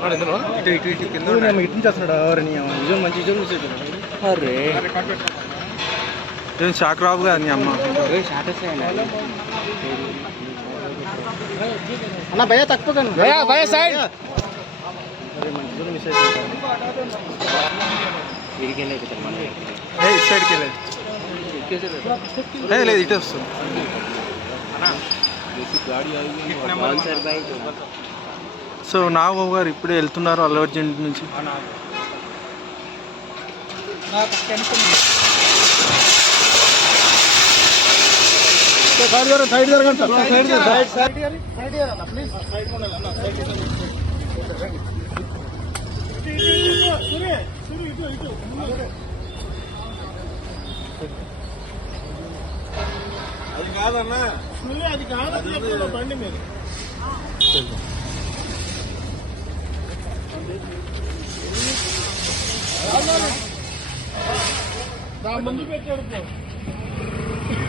ఇటు ఇటు ఇటు కింద ఇటు నుంచి వస్తున్నాడు ఎవరిని విజయం మంచి విజయం నుంచి అరే ఏం షాక్ రావు కదా నీ అమ్మ అన్న భయ తక్కువ కానీ భయ సైడ్ మంచి విజయం మిస్ అయిపోయింది ఇటు సైడ్కి వెళ్ళేది లేదు ఇటే వస్తుంది సో నాగబాబు గారు ఇప్పుడే వెళ్తున్నారు అల్లు అర్జున్ నుంచి. అది కాదన్నా అది కాదు బండి మీద ముందు పెట్టాడు.